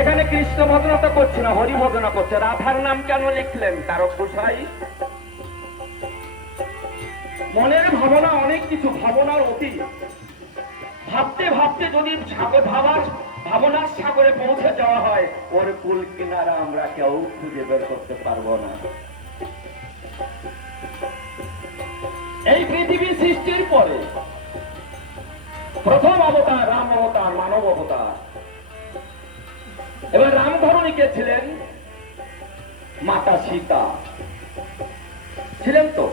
এখানে কৃষ্ণ ভজনতা করছে না, হরি ভজনা করছে। রাধার নাম কেন লিখলেন তারক গোসাই? মনের ভাবনা অনেক কিছু, ভাবনার অতি। ভাবতে ভাবতে যদি ভাবনার সাগরে পৌঁছে যাওয়া হয়, ওর কুল কিনারা আমরা কেউ খুঁজে বের করতে পারবো না। এই পৃথিবী সৃষ্টির পরে প্রথম অবতার রাম অবতার, মানব অবতার। এবার রামধরণী কে ছিলেন? মাতা সীতা ছিলেন তো।